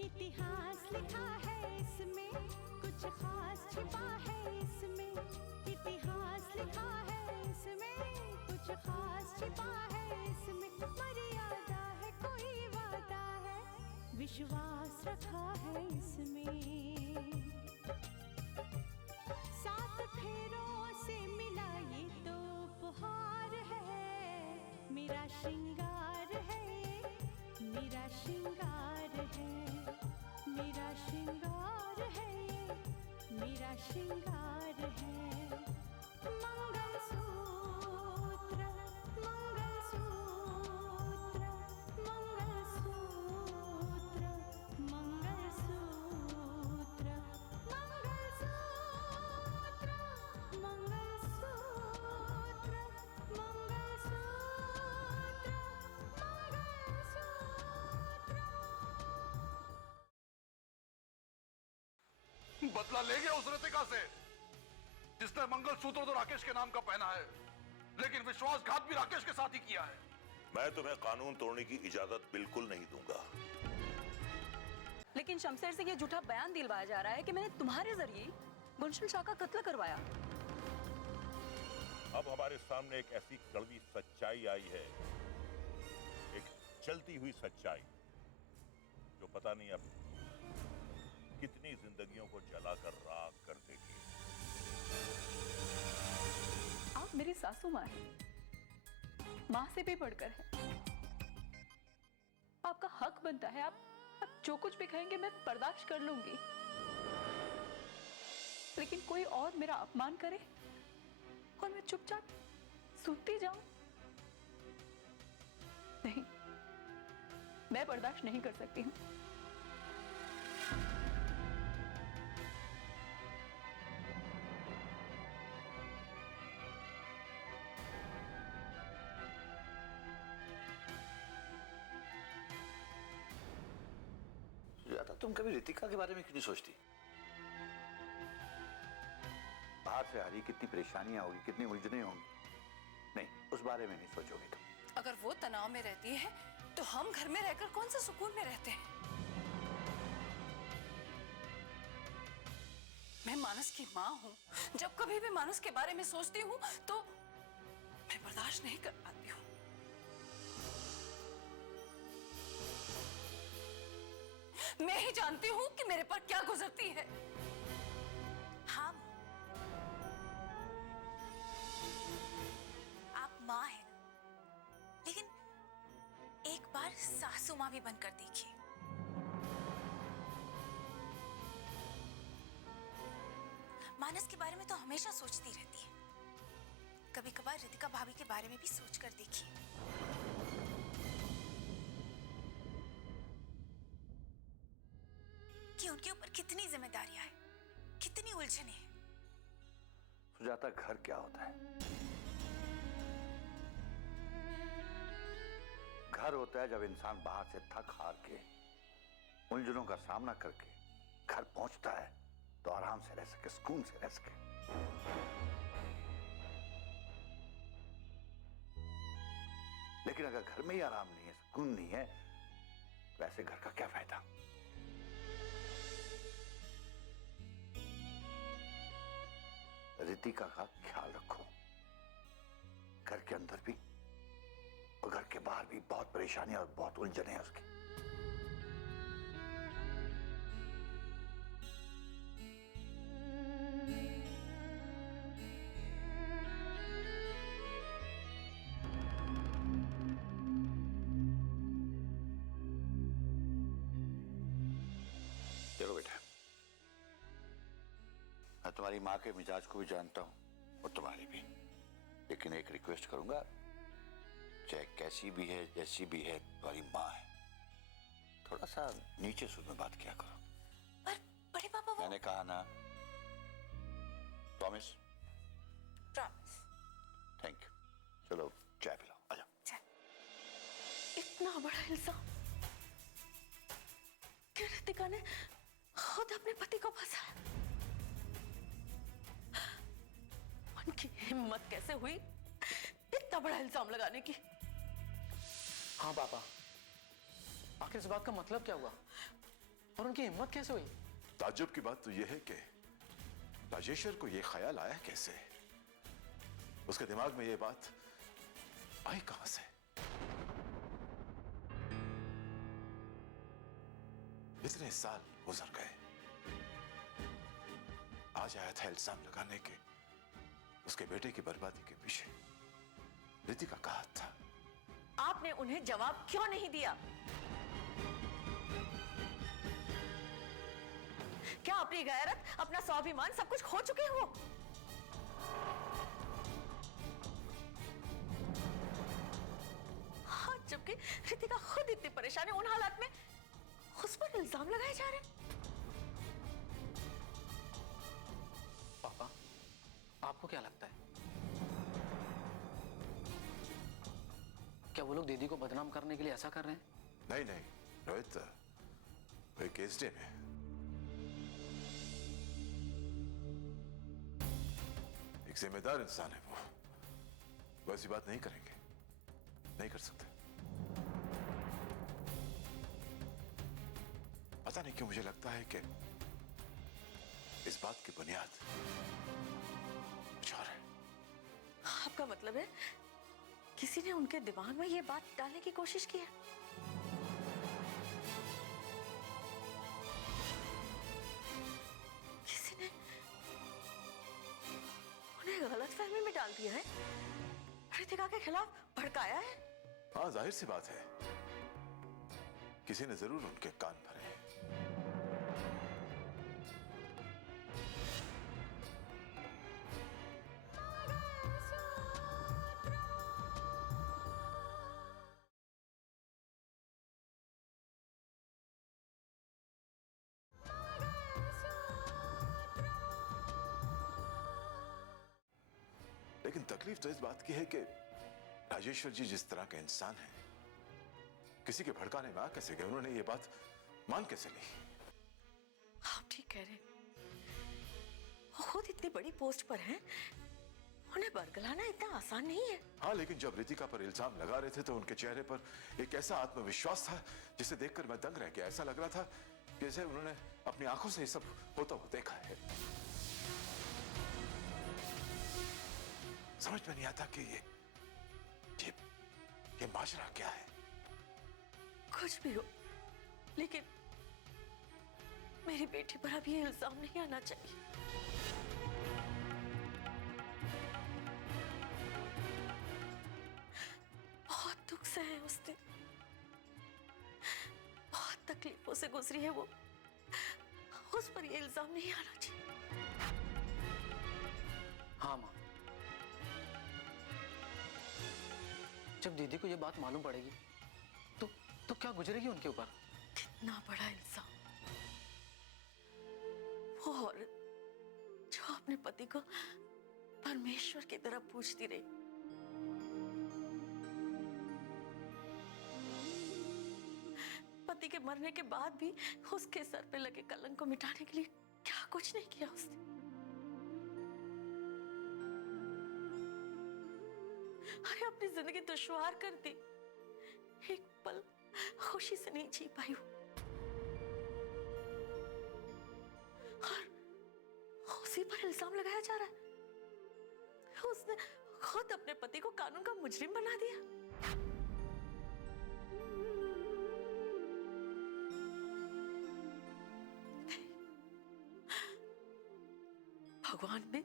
इतिहास लिखा है इसमें, कुछ खास छिपा है इसमें। इतिहास लिखा है इसमें, कुछ खास छिपा है इसमें। मर्यादा है, कोई वादा है, विश्वास रखा है इसमें। सात फेरों से मिला ये तो उपहार है, मेरा श्रृंगार है, मेरा श्रृंगार है, मेरा श्रृंगार है, मेरा श्रृंगार है। मंगलसूत्र, मंगलसूत्र, मंगलसूत्र, मंगलसूत्र, मंगलसूत्र, मंगलसूत्र, मंगलसूत्र। बदला ले गया उस रितिका से जिसने मंगलसूत्र तो राकेश के नाम का पहना है, लेकिन विश्वासघात भी राकेश के साथ ही किया है। मैं तुम्हें कानून तोड़ने की इजाजत बिल्कुल नहीं दूंगा। लेकिन शमशेर से ये झूठा बयान दिलवाया जा रहा है कि मैंने तुम्हारे जरिए गुलशन शाह का कत्ल करवाया। अब हमारे सामने एक ऐसी कड़वी सच्चाई आई है, एक चलती हुई सच्चाई, जो पता नहीं अब कितनी जिंदगियों को जलाकर राख कर देगी। आप मेरी सासू मां हैं, मां से भी बढ़कर है। आपका हक बनता है, आप जो कुछ भी कहेंगे मैं बर्दाश्त कर लूंगी, लेकिन कोई और मेरा अपमान करे और मैं चुपचाप सुनती जाऊं, नहीं, मैं बर्दाश्त नहीं कर सकती हूं। तुम कभी रितिका के बारे में क्यों नहीं सोचती? बाहर से आ रही, कितनी परेशानियां होगी, कितनी उलझने होंगी। नहीं, उस बारे में नहीं सोचोगे तुम। अगर वो तनाव में रहती है तो हम घर में रहकर कौन सा सुकून में रहते हैं। मैं मानस की मां हूं, जब कभी भी मानस के बारे में सोचती हूं तो मैं बर्दाश्त नहीं कर पाती हूं। मैं ही जानती हूं कि मेरे पर क्या गुजरती है। हाँ, आप माँ हैं ना, लेकिन एक बार सासू माँ भी बनकर देखिए। मानस के बारे में तो हमेशा सोचती रहती है, कभी कभार रितिका भाभी के बारे में भी सोच कर देखिए। कि उनके ऊपर कितनी जिम्मेदारियां हैं, कितनी उलझने हैं। सुजाता, घर क्या होता है? घर होता है जब इंसान बाहर से थक हार के, उलझनों का सामना करके घर पहुंचता है तो आराम से रह सके, सुकून से रह सके। लेकिन अगर घर में ही आराम नहीं है, सुकून नहीं है, तो ऐसे घर का क्या फायदा? रितिका का ख्याल रखो। घर के अंदर भी और घर के बाहर भी बहुत परेशानियां और बहुत उलझने हैं उसकी। चलो बेटा, मैं तुम्हारी माँ के मिजाज को भी जानता हूं और तुम्हारी भी, लेकिन एक रिक्वेस्ट करूंगा, चाहे कैसी भी है, जैसी भी है, तुम्हारी माँ है, थोड़ा सा नीचे सुर में बात किया करो। पर बड़े पापा वो... मैंने कहा ना, प्रॉमिस? प्रॉमिस। Thank you. चलो चाय पिलाओ, आ जाओ। इतना बड़ा इल्जाम कि रितिका ने खुद अपने पति को फंसाया। उनकी हिम्मत कैसे हुई इतना बड़ा इल्जाम लगाने की? हाँ पापा, आखिर इस बात का मतलब क्या हुआ? और उनकी हिम्मत कैसे हुई? ताज्जुब की बात तो यह है कि राजेश्वर को यह ख्याल आया कैसे, उसके दिमाग में यह बात आई कहां से? इतने साल गुजर गए, आज आया था इल्जाम लगाने के उसके बेटे की बर्बादी के पीछे रितिका का हाथ था। आपने उन्हें जवाब क्यों नहीं दिया? क्या अपनी गैरत, अपना स्वाभिमान सब कुछ खो चुके हो? हाँ, जबकि रितिका खुद इतनी परेशान है, उन हालात में उस पर इल्जाम लगाए जा रहे हैं। पापा, आपको क्या लगता है, क्या वो लोग दीदी को बदनाम करने के लिए ऐसा कर रहे हैं? नहीं नहीं रोहित, वो एक एसडीएम है, एक जिम्मेदार इंसान है। वो ऐसी बात नहीं करेंगे, नहीं कर सकते। पता नहीं क्यों मुझे लगता है कि इस बात की बुनियाद कुछ और है। आपका मतलब है किसी ने उनके दिमाग में ये बात डालने की कोशिश की है? किसी ने उन्हें गलतफहमी में डाल दिया है, रितिका के खिलाफ भड़काया है। हाँ, जाहिर सी बात है, किसी ने जरूर उनके कान भरे। लेकिन तकलीफ तो इस बात की है कि राजेश्वर जी जिस तरह के इंसान हैं, किसी के भड़काने में आ कैसे गए? उन्होंने ये बात मान कैसे ली? आप ठीक कह रहे हैं, वो खुद इतनी बड़ी पोस्ट पर हैं, उन्हें बरगलाना इतना आसान नहीं है। हाँ, लेकिन जब रितिका पर इल्जाम लगा रहे थे तो उनके चेहरे पर एक ऐसा आत्मविश्वास था जिसे देखकर मैं दंग रह गया। ऐसा लग रहा था जैसे उन्होंने अपनी आंखों से ये सब होता हुआ देखा है। समझ में नहीं आता कि ये माजरा क्या है। कुछ भी हो, लेकिन मेरी बेटी पर अब ये इल्जाम नहीं आना चाहिए। बहुत दुख से है उस दिन, बहुत तकलीफों से गुजरी है वो, उस पर ये इल्जाम नहीं आना चाहिए। हाँ माँ, जब दीदी को ये बात मालूम पड़ेगी तो क्या गुजरेगी उनके ऊपर? कितना बड़ा इल्जाम। वो औरत जो अपने पति को परमेश्वर की तरह पूजती रही, पति के मरने के बाद भी उसके सर पे लगे कलंक को मिटाने के लिए क्या कुछ नहीं किया उसने। अरे अपनी जिंदगी दुश्वार कर दी, एक पल खुशी से नहीं जी पाई वो। और उसी पर इल्जाम लगाया जा रहा है। उसने खुद अपने पति को कानून का मुजरिम बना दिया। भगवान भी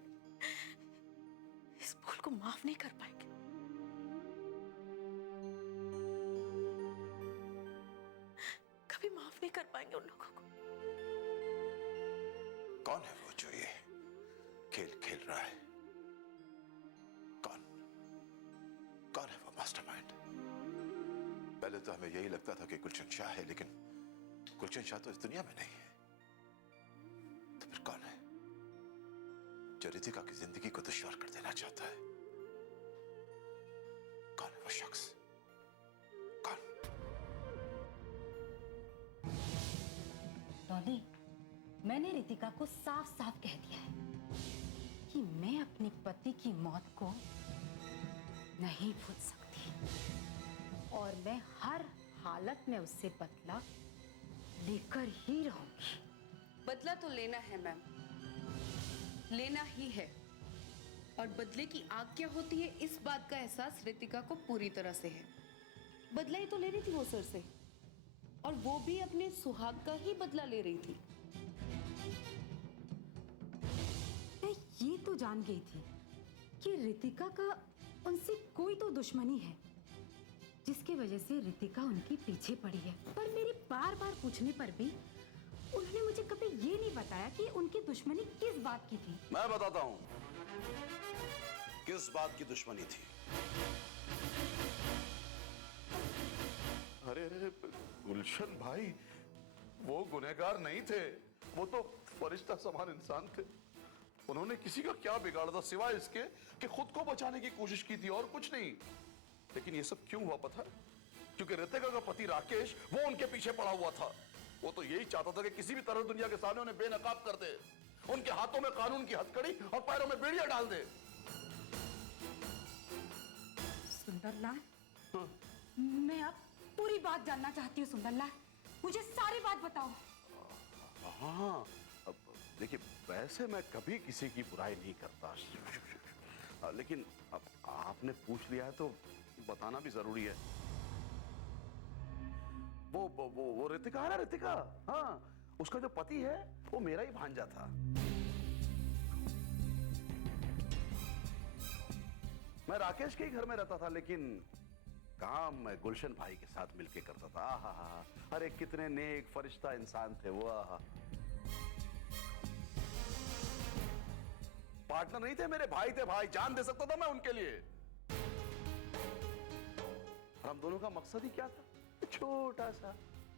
इस भूल को माफ नहीं कर पाएंगे। कभी माफ नहीं कर पाएंगे उन लोगों को। कौन है वो जो ये खेल खेल रहा है? कौन है वो मास्टरमाइंड? पहले तो हमें यही लगता था कि गुलशन शाह है, लेकिन गुलशन शाह तो इस दुनिया में नहीं है। तो फिर कौन है जो रितिका की जिंदगी को दुश्वार कर देना चाहता है? कौन है वो शख्स? कौन? डॉली, मैंने रितिका को साफ साफ कह दिया है कि मैं अपने पति की मौत को नहीं भूल सकती और मैं हर हालत में उससे बदला लेकर ही रहूंगी। तो लेना है मैम, लेना ही है। और बदले की आग क्या होती है इस बात का एहसास रितिका को पूरी तरह से है। बदला ही तो ले रही थी वो सर से, और वो भी अपने सुहाग का ही बदला ले रही थी। मैं ये तो जान गई थी कि रितिका का उनसे कोई तो दुश्मनी है, जिसकी वजह से रितिका उनके पीछे पड़ी है। पर मेरे बार बार पूछने पर भी उन्होंने मुझे कभी ये नहीं बताया कि उनकी दुश्मनी किस बात की थी। मैं बताता हूं किस बात की दुश्मनी थी। अरे अरे गुलशन भाई, वो गुनहगार नहीं थे, वो तो फरिश्ता समान इंसान थे। उन्होंने किसी का क्या बिगाड़ा था सिवाय इसके कि खुद को बचाने की कोशिश की थी, और कुछ नहीं। लेकिन ये सब क्यों हुआ पता है? क्योंकि रितिका का पति राकेश वो उनके पीछे पड़ा हुआ था। वो तो यही चाहता था कि किसी भी तरह दुनिया के सामने उन्हें बेनकाब कर दे, उनके हाथों में कानून की हथकड़ी और पैरों में बेड़ियां डाल दे। सुंदरलाल, मैं अब पूरी बात जानना चाहती हूँ। सुंदरलाल, मुझे सारी बात बताओ। हाँ, अब देखिए, वैसे मैं कभी किसी की बुराई नहीं करता, लेकिन अब आपने पूछ लिया है तो बताना भी जरूरी है। वो रितिका है ना, रितिका, हाँ, उसका जो पति है वो मेरा ही भांजा था। मैं राकेश के ही घर में रहता था, लेकिन काम मैं गुलशन भाई के साथ मिलके करता था। आहा, अरे कितने नेक फरिश्ता इंसान थे वो। आहा, पार्टनर नहीं थे, मेरे भाई थे, भाई, जान दे सकता था मैं उनके लिए। और हम दोनों का मकसद ही क्या था? छोटा सा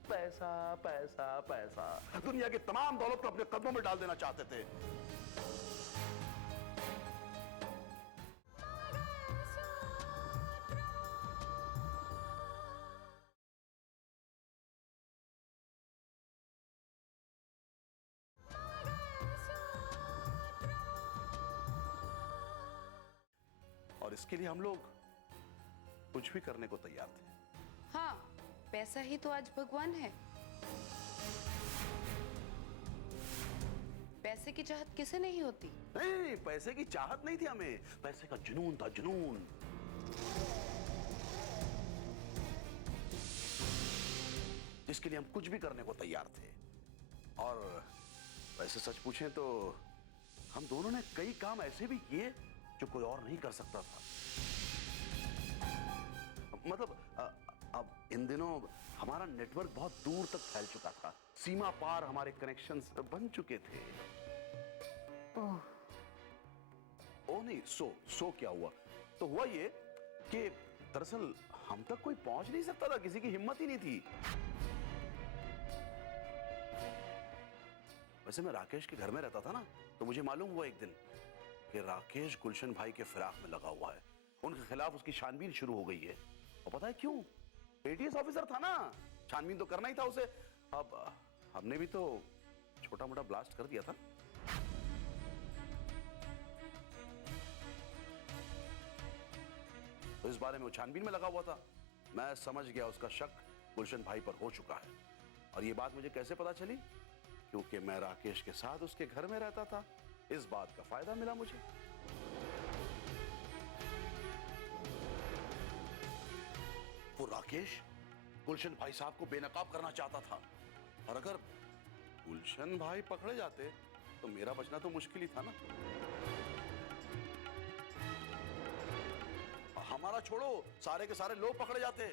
पैसा, पैसा, पैसा। दुनिया की तमाम दौलत को अपने कदमों में डाल देना चाहते थे। और इसके लिए हम लोग कुछ भी करने को तैयार थे। हाँ, पैसा ही तो आज भगवान है। पैसे की चाहत किसे नहीं होती? नहीं, पैसे की चाहत नहीं थी हमें, पैसे का जुनून था, जुनून। जिसके लिए हम कुछ भी करने को तैयार थे। और वैसे सच पूछें तो हम दोनों ने कई काम ऐसे भी किए जो कोई और नहीं कर सकता था। मतलब अब इन दिनों हमारा नेटवर्क बहुत दूर तक फैल चुका था, सीमा पार हमारे कनेक्शंस बन चुके थे। ओह नहीं, सो क्या हुआ? तो हुआ ये कि दरअसल हम तक कोई पहुंच नहीं सकता था, किसी की हिम्मत ही नहीं थी। वैसे मैं राकेश के घर में रहता था ना, तो मुझे मालूम हुआ एक दिन कि राकेश गुलशन भाई के फिराक में लगा हुआ है। उनके खिलाफ उसकी छानबीन शुरू हो गई है। और पता है क्यों? एटीएस ऑफिसर था ना, छानबीन तो करना ही था उसे। अब हमने भी तो छोटा मोटा ब्लास्ट कर दिया था। तो इस बारे में वो छानबीन में लगा हुआ था। मैं समझ गया उसका शक गुलशन भाई पर हो चुका है। और ये बात मुझे कैसे पता चली? क्योंकि मैं राकेश के साथ उसके घर में रहता था। इस बात का फायदा मिला मुझे। वो राकेश गुलशन भाई साहब को बेनकाब करना चाहता था, और अगर गुलशन भाई पकड़े जाते तो मेरा बचना तो मुश्किल ही था ना। हमारा छोड़ो, सारे के सारे लोग पकड़े जाते।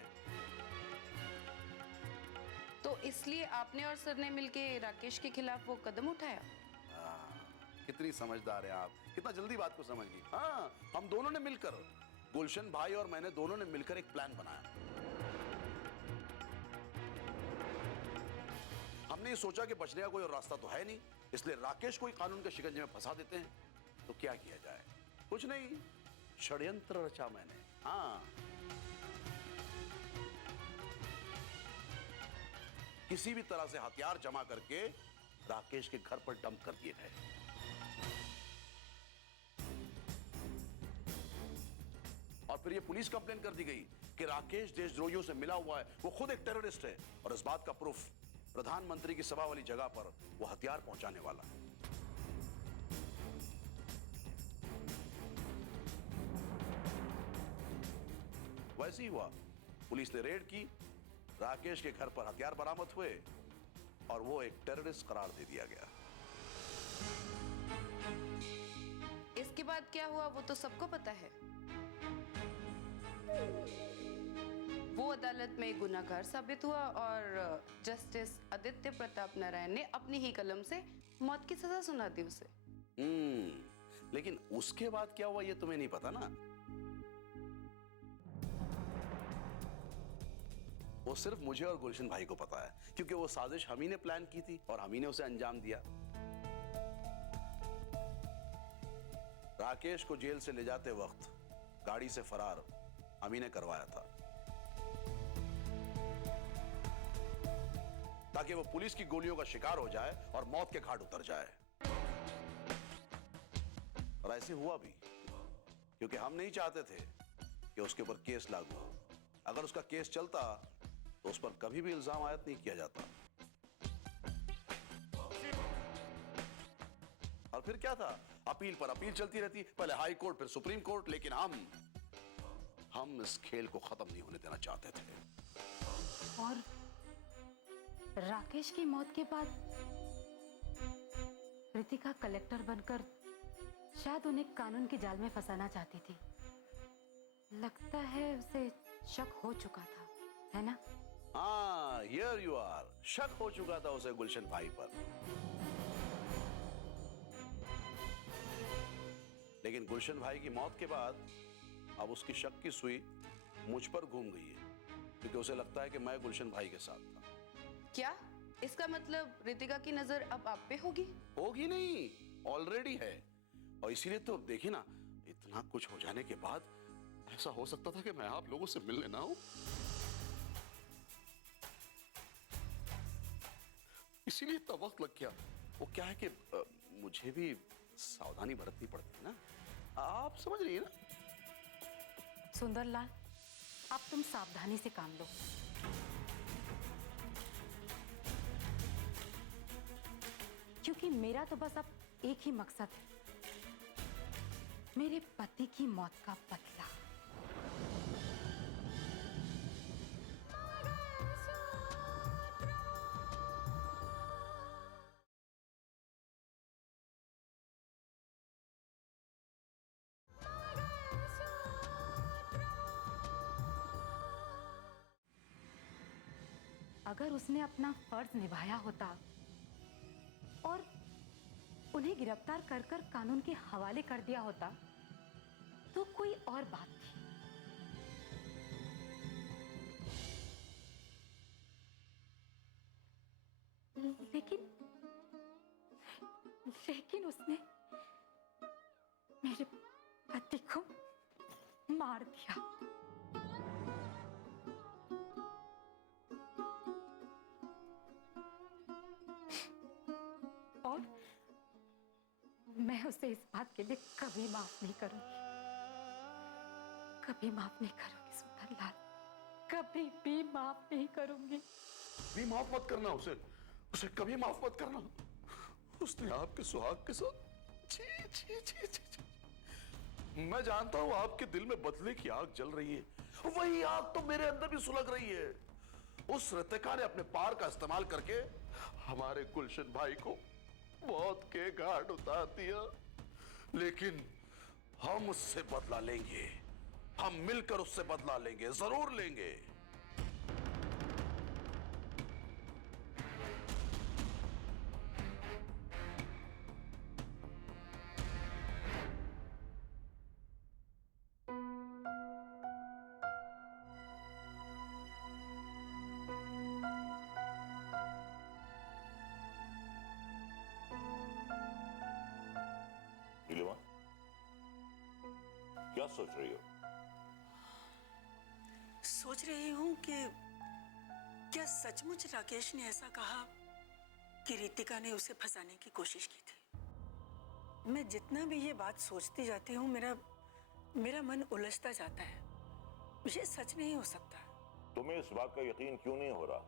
तो इसलिए आपने और सर ने मिलके राकेश के खिलाफ वो कदम उठाया? कितनी समझदार हैं आप, कितना जल्दी बात को समझ गई। हाँ, हम दोनों ने मिलकर, गुलशन भाई और मैंने दोनों ने मिलकर एक प्लान बनाया। हमने ये सोचा कि बचने का कोई और रास्ता तो है नहीं, इसलिए राकेश को ही कानून के शिकंजे में फंसा देते हैं। तो क्या किया जाए? कुछ नहीं, षड्यंत्र रचा मैंने। हाँ, किसी भी तरह से हथियार जमा करके राकेश के घर पर डंप कर दिए गए। और फिर ये पुलिस कंप्लेन कर दी गई कि राकेश देशद्रोहियों से मिला हुआ है, वो खुद एक टेररिस्ट है। और इस बात का प्रूफ प्रधानमंत्री की सभा वाली जगह पर वो हथियार पहुंचाने वाला। वैसे ही हुआ, पुलिस ने रेड की, राकेश के घर पर हथियार बरामद हुए और वो एक टेररिस्ट करार दे दिया गया। इसके बाद क्या हुआ वो तो सबको पता है। वो अदालत में गुनाहगार साबित हुआ और जस्टिस आदित्य प्रताप नारायण ने अपनी ही कलम से मौत की सजा सुना दी उसे। लेकिन उसके बाद क्या हुआ ये तुम्हें नहीं पता ना। वो सिर्फ मुझे और गुलशन भाई को पता है, क्योंकि वो साजिश हम ही ने प्लान की थी और हम ही ने उसे अंजाम दिया। राकेश को जेल से ले जाते वक्त गाड़ी से फरार हम ही ने करवाया था, ताकि वो पुलिस की गोलियों का शिकार हो जाए और मौत के घाट उतर जाए। और ऐसे हुआ भी, क्योंकि हम नहीं चाहते थे कि उसके ऊपर केस लागू हो। अगर उसका केस चलता तो उस पर कभी भी इल्जाम आयद नहीं किया जाता। और फिर क्या था, अपील पर अपील चलती रहती, पहले हाई कोर्ट फिर सुप्रीम कोर्ट। लेकिन हम इस खेल को खत्म नहीं होने देना चाहते थे। और राकेश की मौत के बाद रितिका कलेक्टर बनकर शायद उन्हें कानून की जाल में फंसाना चाहती थी। लगता है उसे शक हो चुका था, है ना? हाँ, हियर यू आर। शक हो चुका था उसे गुलशन भाई पर। लेकिन गुलशन भाई की मौत के बाद अब उसकी शक की सुई मुझ पर घूम गई है, क्योंकि उसे लगता है कि मैं गुलशन भाई के साथ था। क्या इसका मतलब रितिका की नजर अब आप पे होगी? होगी नहीं, ऑलरेडी है। और इसीलिए तो देखिए ना, इतना कुछ हो जाने के बाद ऐसा हो सकता था कि मैं आप लोगों से मिलने ना हूं। इसीलिए इतना वक्त लग गया। वो क्या है कि मुझे भी सावधानी बरतनी पड़ती है ना, आप समझ रही है ना। सुंदरलाल, अब तुम सावधानी से काम लो। क्योंकि मेरा तो बस अब एक ही मकसद है, मेरे पति की मौत का बदला। अगर उसने अपना फर्ज निभाया होता और उन्हें गिरफ्तार कर कर कानून के हवाले कर दिया होता तो कोई और बात थी। लेकिन उसने मेरे पति को मार दिया। और मैं उसे इस बात के लिए कभी माफ नहीं करूंगी, कभी माफ नहीं करूंगी सुंदरलाल, कभी भी माफ नहीं करूंगी। भी माफ मत करना उसे कभी माफ मत करना। उसने आपके सुहाग के साथ छी, छी, छी, छी, छी। मैं जानता हूं आपके दिल में बदले की आग जल रही है, वही आग तो मेरे अंदर भी सुलग रही है। उस रितिका ने अपने पार का इस्तेमाल करके हमारे गुलशन भाई को मौत के घाट उतार दिया। लेकिन हम उससे बदला लेंगे, हम मिलकर उससे बदला लेंगे, जरूर लेंगे। नीलिमा, क्या सोच रही हो? सोच रही हूँ कि क्या सचमुच राकेश ने ऐसा कहा कि रितिका ने उसे फंसाने की कोशिश की थी। मैं जितना भी ये बात सोचती जाती हूँ, मेरा मन उलझता जाता है। ये सच नहीं हो सकता। तुम्हें इस बात का यकीन क्यों नहीं हो रहा?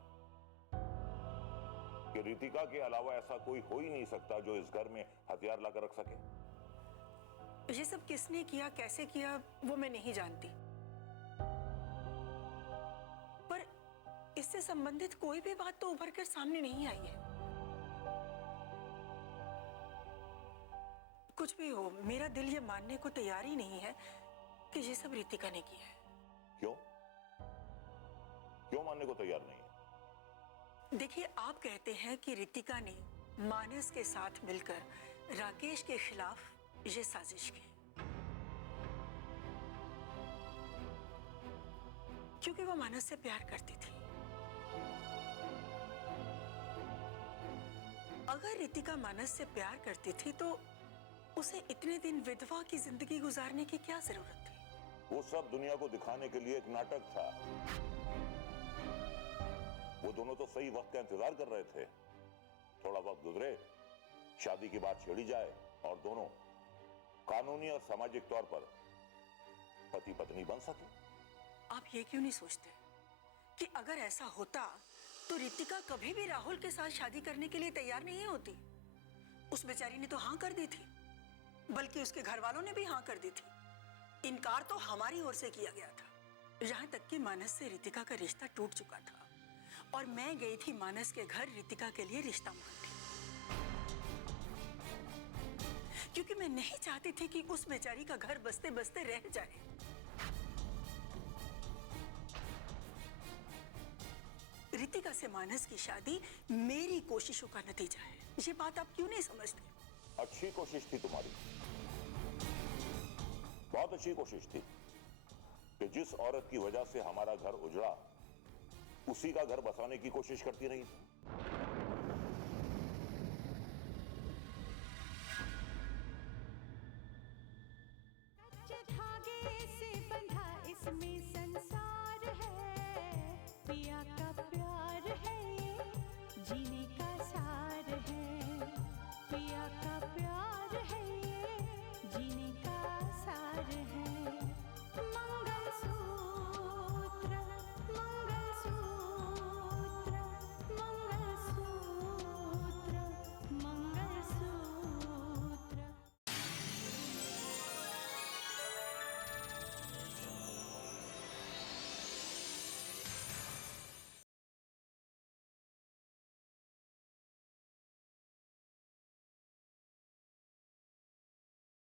रितिका के अलावा ऐसा कोई हो ही नहीं सकता जो इस घर में हथियार लाकर रख सके। ये सब किसने किया, कैसे किया, वो मैं नहीं जानती, पर इससे संबंधित कोई भी बात तो उभर कर सामने नहीं आई है। कुछ भी हो, मेरा दिल ये मानने को तैयार ही नहीं है कि ये सब रितिका ने किया है। क्यों? क्यों मानने को तैयार नहीं है? देखिए, आप कहते हैं कि रितिका ने मानस के साथ मिलकर राकेश के खिलाफ ये साजिश की, क्योंकि वो मानस से प्यार करती थी। अगर रितिका मानस से प्यार करती थी तो उसे इतने दिन विधवा की जिंदगी गुजारने की क्या जरूरत थी? वो सब दुनिया को दिखाने के लिए एक नाटक था। वो दोनों तो सही वक्त का इंतजार कर रहे थे। थोड़ा वक्त गुजरे, शादी की बात छेड़ी जाए और दोनों कानूनी और सामाजिक तौर पर पति पत्नी बन सके। आप ये क्यों नहीं सोचते कि अगर ऐसा होता तो रितिका कभी भी राहुल के साथ शादी करने के लिए तैयार नहीं होती? उस बेचारी ने तो हाँ कर दी थी, बल्कि उसके घर वालों ने भी हाँ कर दी थी। इनकार तो हमारी ओर से किया गया था। यहाँ तक कि मानस से रितिका का रिश्ता टूट चुका था और मैं गई थी मानस के घर रितिका के लिए रिश्ता मांगने, क्योंकि मैं नहीं चाहती थी कि उस बेचारी का घर बसते बसते रह जाए। रितिका से मानस की शादी मेरी कोशिशों का नतीजा है। ये बात आप क्यों नहीं समझते? अच्छी कोशिश थी तुम्हारी, बहुत अच्छी कोशिश थी कि जिस औरत की वजह से हमारा घर उजड़ा उसी का घर बसाने की कोशिश करती रही थी।